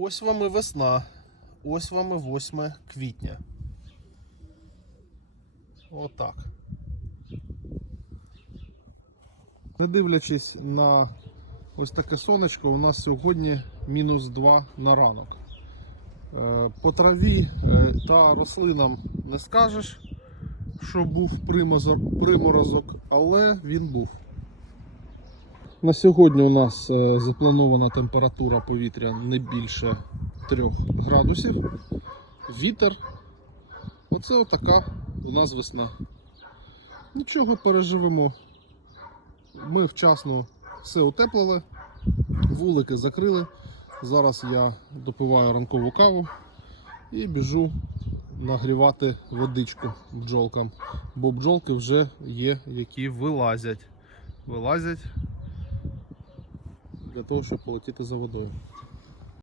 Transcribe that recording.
Ось вам і весна. Ось вам і 8 квітня. Отак. Не дивлячись на ось таке сонечко, у нас сьогодні мінус 2 на ранок. Е, По траві е, та рослинам не скажеш, що був приморозок, але він був. На сьогодні у нас е, запланована температура повітря не більше 3 градусів. Вітер. Оце отака у нас весна. Нічого переживемо. Ми вчасно все утеплили, вулики закрили. Зараз я допиваю ранкову каву і біжу нагрівати водичку бджолкам. Бо бджолки вже є, які вилазять. Вилазять для того, щоб полетіти за водою.